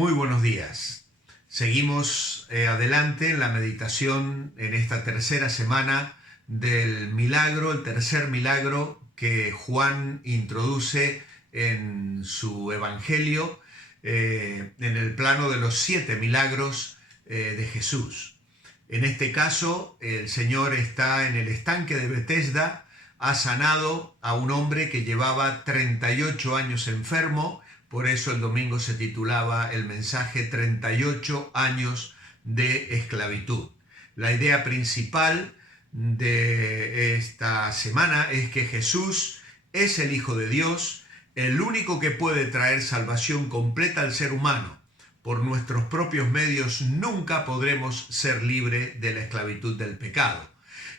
Muy buenos días. Seguimos adelante en la meditación en esta tercera semana del milagro, el tercer milagro que Juan introduce en su evangelio, en el plano de los 7 milagros de Jesús. En este caso, el Señor está en el estanque de Betesda, ha sanado a un hombre que llevaba 38 años enfermo. Por eso el domingo se titulaba el mensaje 38 años de esclavitud. La idea principal de esta semana es que Jesús es el Hijo de Dios, el único que puede traer salvación completa al ser humano. Por nuestros propios medios nunca podremos ser libres de la esclavitud del pecado.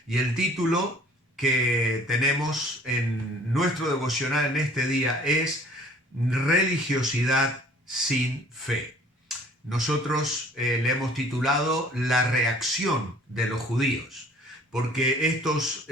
Y el título que tenemos en nuestro devocional en este día es Religiosidad sin fe. Nosotros le hemos titulado La reacción de los judíos, porque estos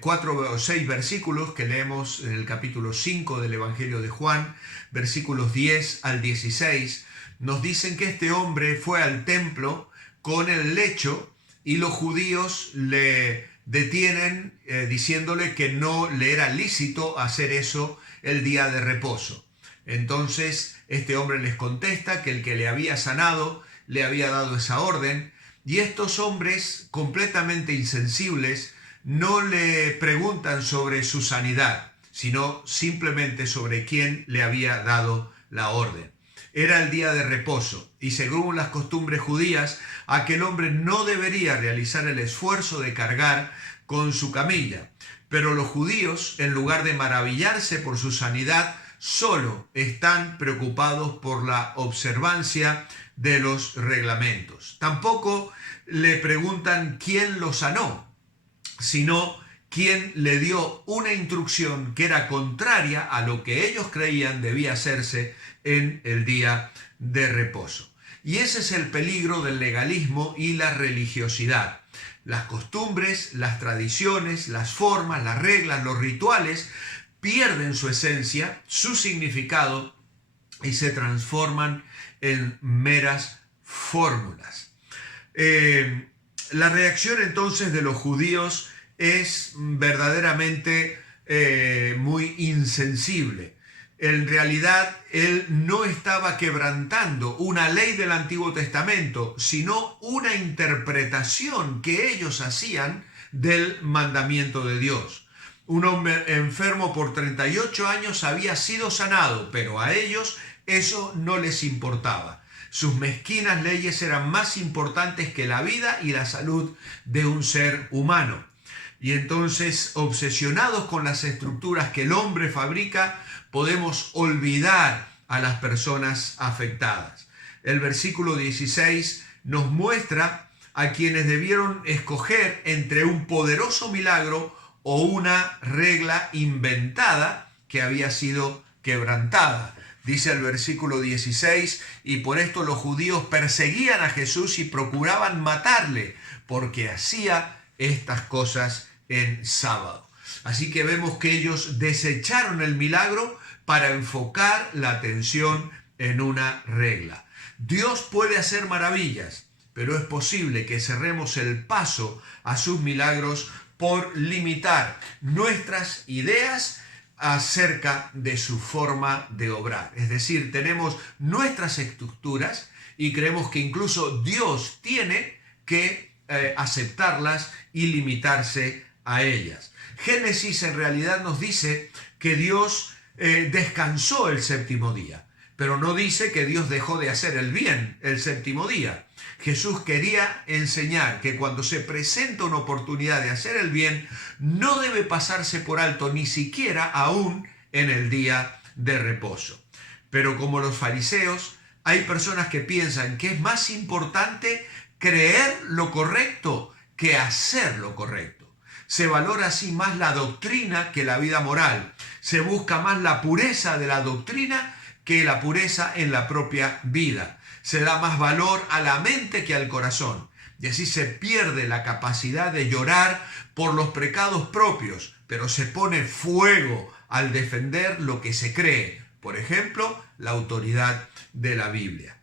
4 o 6 versículos que leemos en el capítulo 5 del Evangelio de Juan, versículos 10 al 16, nos dicen que este hombre fue al templo con el lecho y los judíos le detienen diciéndole que no le era lícito hacer eso el día de reposo. Entonces este hombre les contesta que el que le había sanado le había dado esa orden, y estos hombres completamente insensibles no le preguntan sobre su sanidad, sino simplemente sobre quién le había dado la orden. Era el día de reposo, y según las costumbres judías, aquel hombre no debería realizar el esfuerzo de cargar con su camilla. Pero los judíos, en lugar de maravillarse por su sanidad, solo están preocupados por la observancia de los reglamentos. Tampoco le preguntan quién lo sanó, sino quién le dio una instrucción que era contraria a lo que ellos creían debía hacerse en el día de reposo. Y ese es el peligro del legalismo y la religiosidad. Las costumbres, las tradiciones, las formas, las reglas, los rituales pierden su esencia, su significado, y se transforman en meras fórmulas. La reacción entonces de los judíos es verdaderamente muy insensible. En realidad, él no estaba quebrantando una ley del Antiguo Testamento, sino una interpretación que ellos hacían del mandamiento de Dios. Un hombre enfermo por 38 años había sido sanado, pero a ellos eso no les importaba. Sus mezquinas leyes eran más importantes que la vida y la salud de un ser humano. Y entonces, obsesionados con las estructuras que el hombre fabrica, podemos olvidar a las personas afectadas. El versículo 16 nos muestra a quienes debieron escoger entre un poderoso milagro o una regla inventada que había sido quebrantada. Dice el versículo 16, y por esto los judíos perseguían a Jesús y procuraban matarle, porque hacía estas cosas en sábado. Así que vemos que ellos desecharon el milagro para enfocar la atención en una regla. Dios puede hacer maravillas, pero es posible que cerremos el paso a sus milagros por limitar nuestras ideas acerca de su forma de obrar. Es decir, tenemos nuestras estructuras y creemos que incluso Dios tiene que aceptarlas y limitarse a ellas. Génesis en realidad nos dice que Dios descansó el séptimo día, pero no dice que Dios dejó de hacer el bien el séptimo día. Jesús quería enseñar que cuando se presenta una oportunidad de hacer el bien, no debe pasarse por alto, ni siquiera aún en el día de reposo. Pero como los fariseos, hay personas que piensan que es más importante creer lo correcto que hacer lo correcto. Se valora así más la doctrina que la vida moral. Se busca más la pureza de la doctrina que la pureza en la propia vida. Se da más valor a la mente que al corazón. Y así se pierde la capacidad de llorar por los pecados propios, pero se pone fuego al defender lo que se cree. Por ejemplo, la autoridad de la Biblia.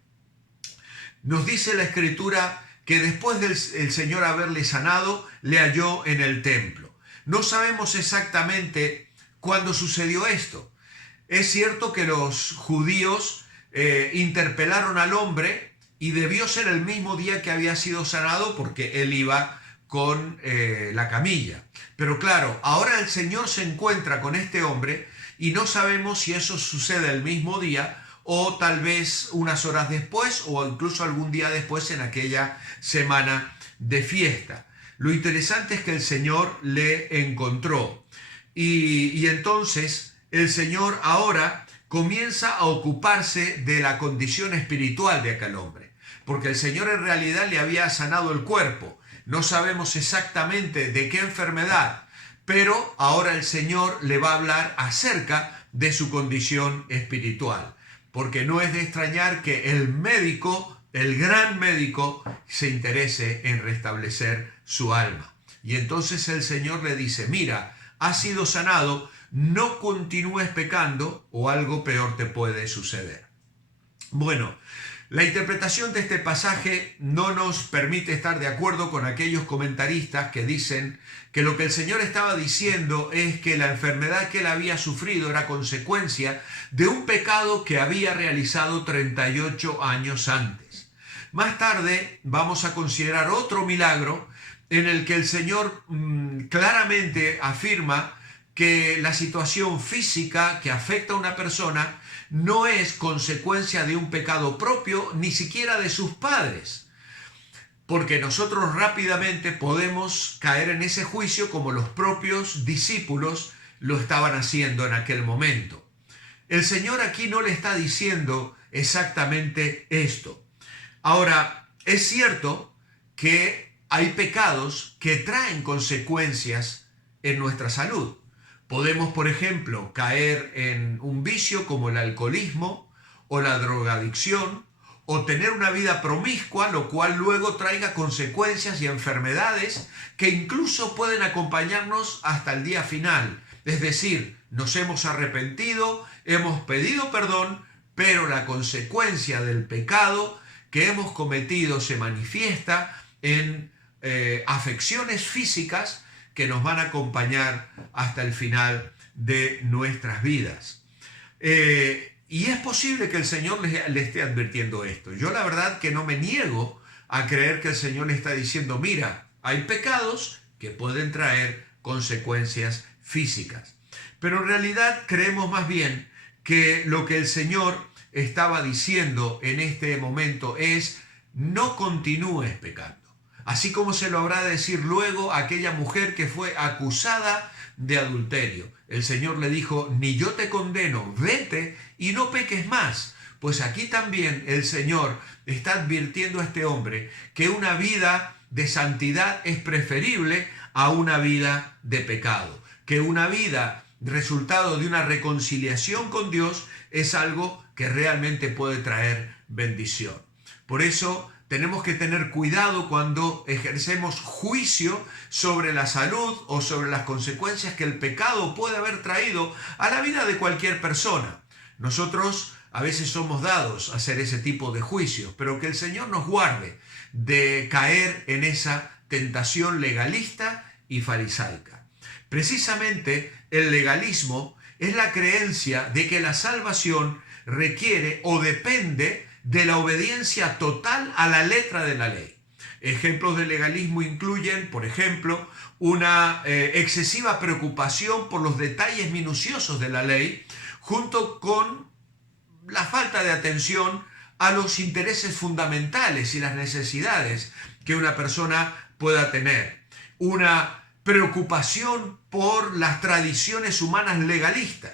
Nos dice la Escritura que después del Señor haberle sanado, le halló en el templo. No sabemos exactamente cuándo sucedió esto. Es cierto que los judíos interpelaron al hombre y debió ser el mismo día que había sido sanado porque él iba con la camilla. Pero claro, ahora el Señor se encuentra con este hombre y no sabemos si eso sucede el mismo día o tal vez unas horas después o incluso algún día después en aquella semana de fiesta. Lo interesante es que el Señor le encontró y entonces el Señor ahora comienza a ocuparse de la condición espiritual de aquel hombre, porque el Señor en realidad le había sanado el cuerpo. No sabemos exactamente de qué enfermedad, pero ahora el Señor le va a hablar acerca de su condición espiritual. Porque no es de extrañar que el médico, el gran médico, se interese en restablecer su alma. Y entonces el Señor le dice, mira, has sido sanado, no continúes pecando o algo peor te puede suceder. Bueno, la interpretación de este pasaje no nos permite estar de acuerdo con aquellos comentaristas que dicen que lo que el Señor estaba diciendo es que la enfermedad que él había sufrido era consecuencia de un pecado que había realizado 38 años antes. Más tarde vamos a considerar otro milagro en el que el Señor claramente afirma que la situación física que afecta a una persona no es consecuencia de un pecado propio, ni siquiera de sus padres. Porque nosotros rápidamente podemos caer en ese juicio como los propios discípulos lo estaban haciendo en aquel momento. El Señor aquí no le está diciendo exactamente esto. Ahora, es cierto que hay pecados que traen consecuencias en nuestra salud. Podemos, por ejemplo, caer en un vicio como el alcoholismo o la drogadicción o tener una vida promiscua, lo cual luego traiga consecuencias y enfermedades que incluso pueden acompañarnos hasta el día final. Es decir, nos hemos arrepentido, hemos pedido perdón, pero la consecuencia del pecado que hemos cometido se manifiesta en afecciones físicas que nos van a acompañar hasta el final de nuestras vidas. Y es posible que el Señor le esté advirtiendo esto. Yo la verdad que no me niego a creer que el Señor le está diciendo, mira, hay pecados que pueden traer consecuencias físicas. Pero en realidad creemos más bien que lo que el Señor estaba diciendo en este momento es, no continúes pecando. Así como se lo habrá de decir luego a aquella mujer que fue acusada de adulterio. El Señor le dijo, ni yo te condeno, vete y no peques más. Pues aquí también el Señor está advirtiendo a este hombre que una vida de santidad es preferible a una vida de pecado. Que una vida resultado de una reconciliación con Dios es algo que realmente puede traer bendición. Por eso tenemos que tener cuidado cuando ejercemos juicio sobre la salud o sobre las consecuencias que el pecado puede haber traído a la vida de cualquier persona. Nosotros a veces somos dados a hacer ese tipo de juicios, pero que el Señor nos guarde de caer en esa tentación legalista y farisaica. Precisamente el legalismo es la creencia de que la salvación requiere o depende de la obediencia total a la letra de la ley. Ejemplos de legalismo incluyen, por ejemplo, una excesiva preocupación por los detalles minuciosos de la ley, junto con la falta de atención a los intereses fundamentales y las necesidades que una persona pueda tener. Una preocupación por las tradiciones humanas legalistas.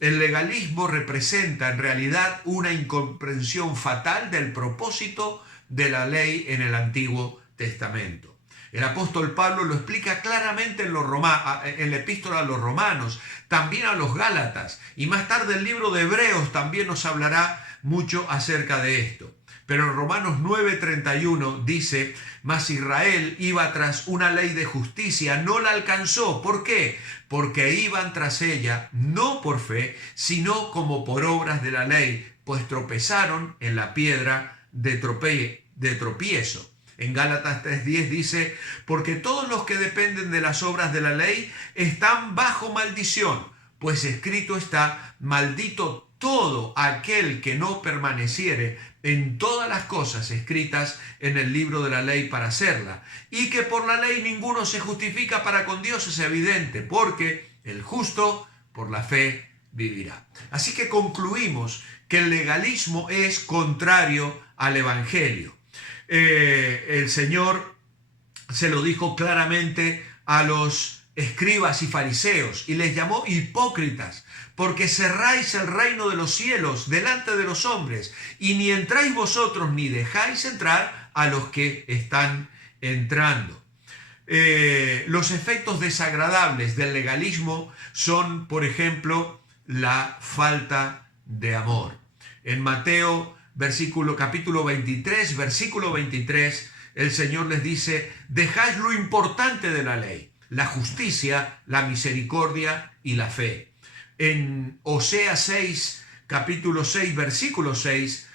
El legalismo representa en realidad una incomprensión fatal del propósito de la ley en el Antiguo Testamento. El apóstol Pablo lo explica claramente en la epístola a los Romanos, también a los Gálatas, y más tarde el libro de Hebreos también nos hablará mucho acerca de esto. Pero en Romanos 9:31 dice, mas Israel iba tras una ley de justicia, no la alcanzó. ¿Por qué? Porque iban tras ella, no por fe, sino como por obras de la ley, pues tropezaron en la piedra de tropiezo. En Gálatas 3:10 dice, porque todos los que dependen de las obras de la ley están bajo maldición, pues escrito está, maldito todo aquel que no permaneciere en todas las cosas escritas en el libro de la ley para hacerla. Y que por la ley ninguno se justifica para con Dios es evidente, porque el justo por la fe vivirá. Así que concluimos que el legalismo es contrario al evangelio. El Señor se lo dijo claramente a los escribas y fariseos y les llamó hipócritas, porque cerráis el reino de los cielos delante de los hombres y ni entráis vosotros ni dejáis entrar a los que están entrando. Los efectos desagradables del legalismo son, por ejemplo, la falta de amor. En Mateo capítulo 23, versículo 23, el Señor les dice, dejáis lo importante de la ley, la justicia, la misericordia y la fe. En Oseas 6, capítulo 6, versículo 6,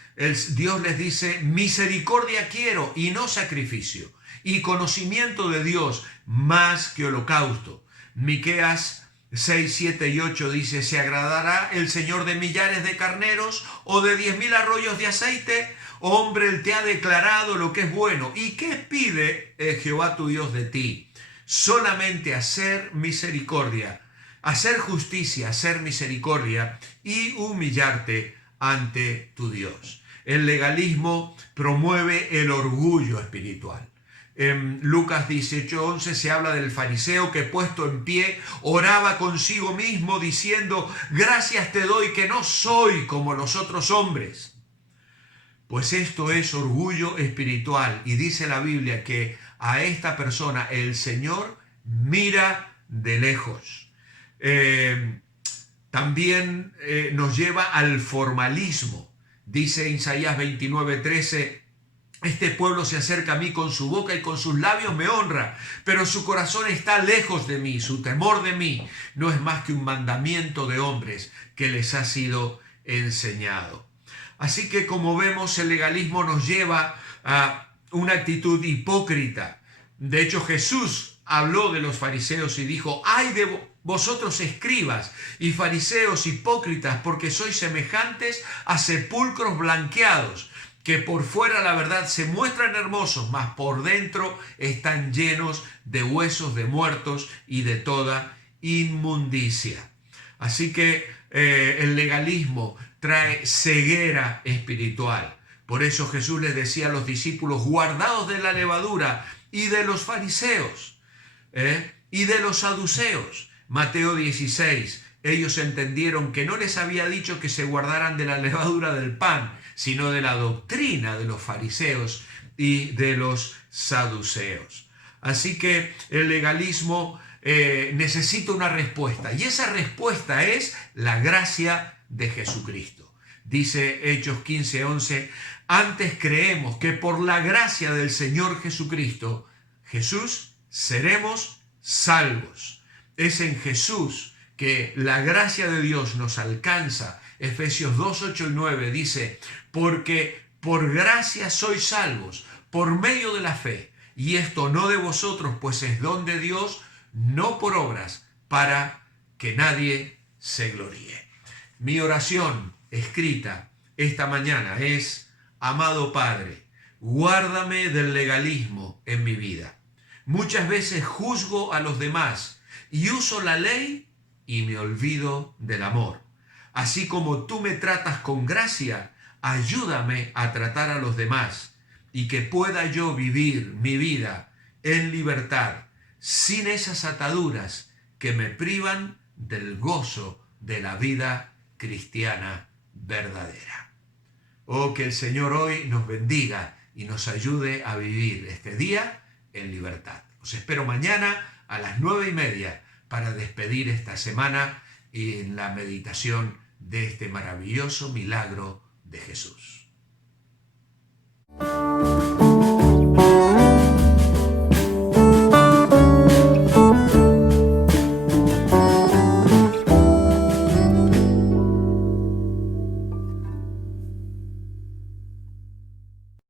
Dios les dice, misericordia quiero y no sacrificio, y conocimiento de Dios más que holocausto. Miqueas 6, 7 y 8 dice, ¿se agradará el Señor de millares de carneros o de 10,000 arroyos de aceite? Hombre, Él te ha declarado lo que es bueno. ¿Y qué pide Jehová tu Dios de ti? Solamente hacer misericordia, hacer justicia, hacer misericordia y humillarte ante tu Dios. El legalismo promueve el orgullo espiritual. En Lucas 18:11 se habla del fariseo que puesto en pie oraba consigo mismo diciendo, gracias te doy que no soy como los otros hombres. Pues esto es orgullo espiritual y dice la Biblia que a esta persona el Señor mira de lejos. También nos lleva al formalismo. Dice Isaías 29:13, este pueblo se acerca a mí con su boca y con sus labios me honra, pero su corazón está lejos de mí, su temor de mí no es más que un mandamiento de hombres que les ha sido enseñado. Así que como vemos, el legalismo nos lleva a una actitud hipócrita. De hecho, Jesús habló de los fariseos y dijo, ¡ay de vosotros escribas y fariseos hipócritas, porque sois semejantes a sepulcros blanqueados, que por fuera la verdad se muestran hermosos, mas por dentro están llenos de huesos de muertos y de toda inmundicia. Así que el legalismo trae ceguera espiritual. Por eso Jesús les decía a los discípulos, guardaos de la levadura y de los fariseos y de los saduceos. Mateo 16, ellos entendieron que no les había dicho que se guardaran de la levadura del pan, sino de la doctrina de los fariseos y de los saduceos. Así que el legalismo necesita una respuesta, y esa respuesta es la gracia de Jesucristo. Dice Hechos 15:11, antes creemos que por la gracia del Señor Jesucristo, Jesús, seremos salvos. Es en Jesús que la gracia de Dios nos alcanza. Efesios 2, 8 y 9 dice, porque por gracia sois salvos, por medio de la fe, y esto no de vosotros, pues es don de Dios, no por obras, para que nadie se gloríe. Mi oración escrita esta mañana es, amado Padre, guárdame del legalismo en mi vida. Muchas veces juzgo a los demás y uso la ley y me olvido del amor. Así como tú me tratas con gracia, ayúdame a tratar a los demás y que pueda yo vivir mi vida en libertad, sin esas ataduras que me privan del gozo de la vida cristiana verdadera. Oh, que el Señor hoy nos bendiga y nos ayude a vivir este día en libertad. Os espero mañana a las 9:30 para despedir esta semana en la meditación de este maravilloso milagro de Jesús.